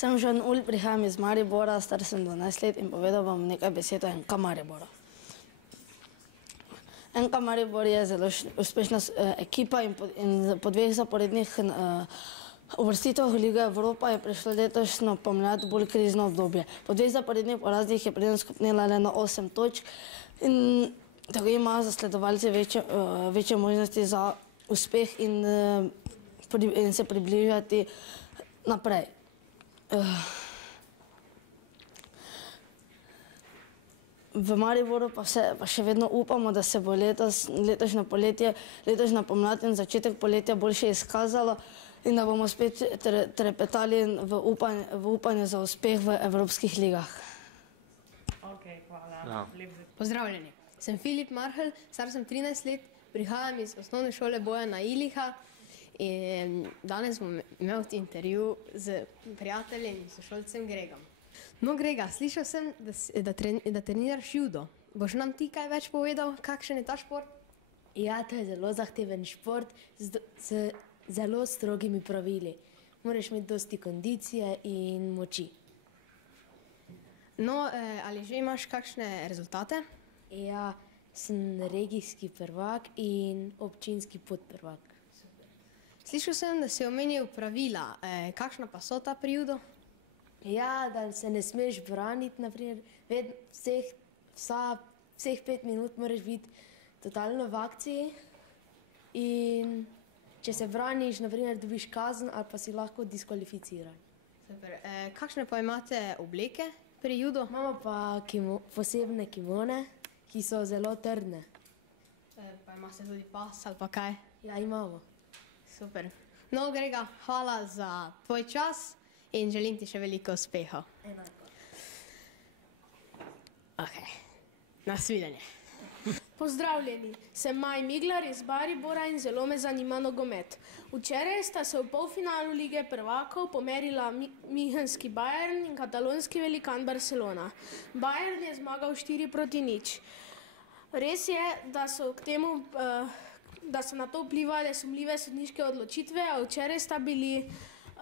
Sem Žan Ulj, prihajam iz Maribora, star sem 12 let in povedal bom nekaj besed o NK Mariboru. NK Maribor je zelo uspešna ekipa in po dveh zaporednih uvrstitvah v Ligo Evropa je prišlo letošnjo pomlad bolj krizno obdobje. Po dveh zaporednih porazih je Predem skupnila le na 8 točk in tako imajo zasledovalci večje možnosti za uspeh in se približati naprej. V Mariboru pa še vedno upamo, da se bo letošnje poletje, letošnja pomlad in začetek poletja boljše izkazalo in da bomo spet trepetali v upanju za uspeh v evropskih ligah. Ok, hvala. Pozdravljeni. Sem Filip Marhelj, star sem 13 let, prihajam iz osnovne šole Bojana Iliha in danes bom imel intervju z prijateljem in sošolcem Gregom. No, Grega, slišal sem, da treniraš judo. Boš nam ti kaj več povedal, kakšen je ta šport? Ja, to je zelo zahteven šport z zelo strogimi pravili. Moraš imeti dosti kondicije in moči. No, ali že imaš kakšne rezultate? Ja, sem regijski prvak in občinski podprvak. Slišal sem, da si omenil pravila. Kakšna pa so ta pri judu? Ja, da se ne smeš braniti, naprimer, vseh 5 minut moraš biti totalno v akciji in če se braniš, naprimer, dobiš kazen ali pa si lahko diskvalificiran. Super. Kakšne pa imate obleke pri judu? Imamo pa posebne kimone, ki so zelo trdne. Pa imate tudi pas ali pa kaj? Ja, imamo. Super. No, Grega, hvala za tvoj čas in želim ti še veliko uspeha. Enako. Ok, nasvidenje. Pozdravljeni, sem Maj Miglar iz Maribora in zelo me zanima nogomet. Včeraj sta se v polfinalu Lige prvakov pomerila münchenski Bayern in katalonski velikan Barcelona. Bayern je zmagal 4-0. Res je, da so na to vplivale sumljive sodniške odločitve, a včeraj sta bili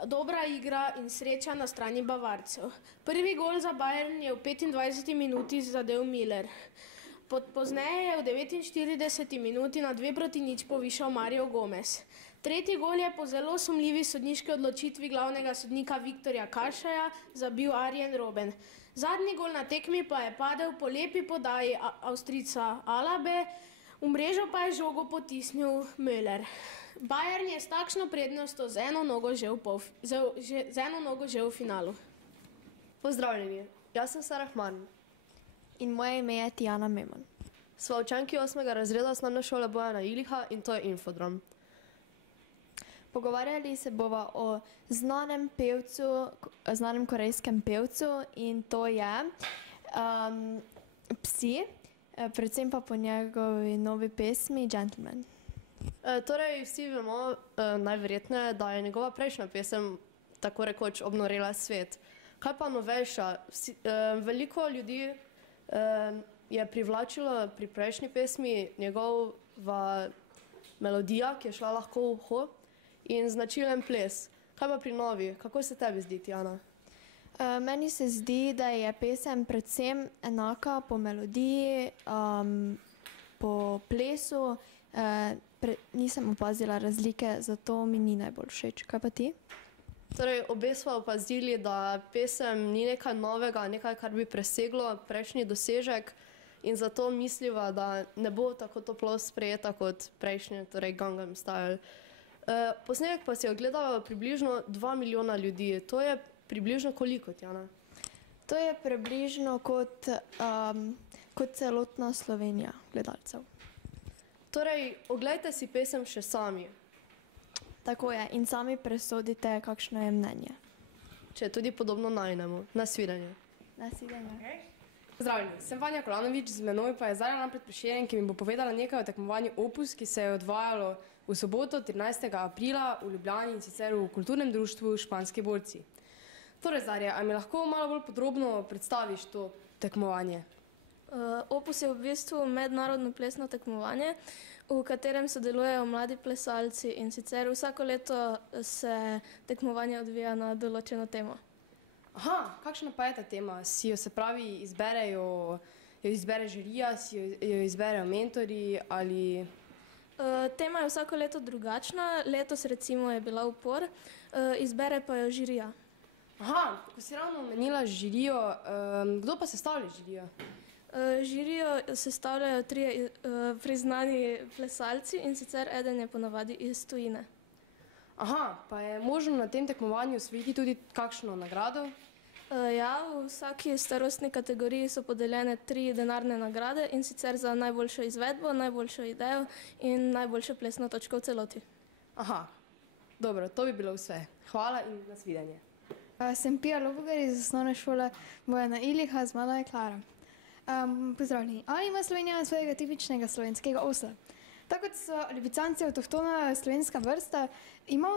dobra igra in sreča na strani Bavarcev. Prvi gol za Bayern je v 25 minuti zadel Müller. Pozneje je v 49 minuti na 2-0 povišal Mario Gomez. Tretji gol je po zelo sumljivi sodniški odločitvi glavnega sodnika Viktorja Kašaja zabil Arjen Robben. Zadnji gol na tekmi pa je padel po lepi podaji Avstrijca Alabe, v mrežo pa je žogo potisnil Müller. Bayern je s takšno prednostjo z eno nogo že v finalu. Pozdravljeni, jaz sem Sara Hman. In moje ime je Tijana Meman. Sva učenki 8. razreda osnovne šole Bojana Iliha in to je Infodrom. Pogovarjali se bova o znanem korejskem pevcu in to je Psy, predvsem pa po njegovi novi pesmi Gentleman. Torej, vsi vemo najverjetneje, da je njegova prejšnja pesem tako rekoč obnorela svet. Kaj pa novejša? Veliko ljudi je privlačilo pri prejšnji pesmi njegova melodija, ki je šla lahko v uho in značilen ples. Kaj pa pri novi? Kako se tebi zdi, Tijana? Meni se zdi, da je pesem predvsem enaka po melodiji, po plesu. Nisem opazila razlike, zato mi ni najbolj všeč. Kaj pa ti? Torej, obe sva opazili, da pesem ni nekaj novega, nekaj, kar bi preseglo prejšnji dosežek in zato misliva, da ne bo tako toplo sprejeta kot prejšnje, torej Gangnam Style. Posnetek pa si je ogledalo približno 2 milijona ljudi. To je približno koliko, Tjana? To je približno kot celotna Slovenija gledalcev. Torej, oglejte si pesem še sami. Tako je, in sami presodite, kakšno je mnenje. Če tudi podobno najnemo. Nasvidenje. Nasvidenje. Pozdravljeni, sem Vanja Kolanovič, z menoj pa je Zarja Lampret Prešeren, ki mi bo povedala nekaj o tekmovanju Opus, ki se je odvajalo v soboto 13. aprila v Ljubljani in sicer v kulturnem društvu Španski borci. Torej, Zarja, a mi lahko malo bolj podrobno predstaviš to tekmovanje? Opus je v bistvu mednarodno plesno tekmovanje, v katerem sodelujejo mladi plesalci in sicer vsako leto se tekmovanje odvija na določeno temo. Aha, kakšna pa je ta tema? Si jo se pravi jo izbere žirija, jo izberejo mentori ali... Tema je vsako leto drugačna, letos recimo je bila upor, izbere pa jo žirija. Aha, ko si ravno omenila žirijo, kdo pa sestavlja žirijo? Žirijo sestavljajo 3 priznani plesalci in sicer eden je ponavadi iz tujine. Aha, pa je možno na tem tekmovanju osvojiti tudi kakšno nagrado? Ja, v vsaki starostni kategoriji so podeljene 3 denarne nagrade in sicer za najboljšo izvedbo, najboljšo idejo in najboljšo plesno točko v celoti. Aha, dobro, to bi bilo vse. Hvala in nasvidenje. Sem Pia Lobogar iz osnovne šole Bojana Iliha, z mano je Klara. Pozdravljeni. Ali ima Slovenija svojega tipičnega slovenskega osla? Tako kot so lipicanci avtohtona slovenska vrsta, ima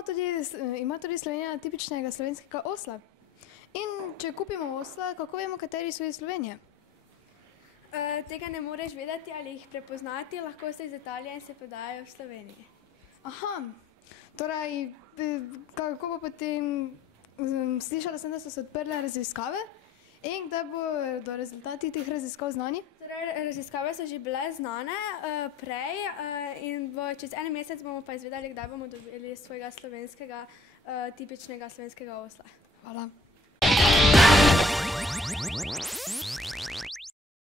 tudi Slovenija tipičnega slovenskega osla. In če kupimo osla, kako vemo, kateri so iz Slovenije? Tega ne moreš vedeti ali jih prepoznati, lahko so iz Italije in se prodajajo v Sloveniji. Aha, torej, kako pa potem, slišala sem, da so se odprle raziskave in kdaj bodo rezultati teh raziskav znani? Torej, raziskave so že bile znane prej in čez en mesec bomo pa izvedeli, kdaj bomo dobili svojega slovenskega, tipičnega slovenskega osla. Hvala.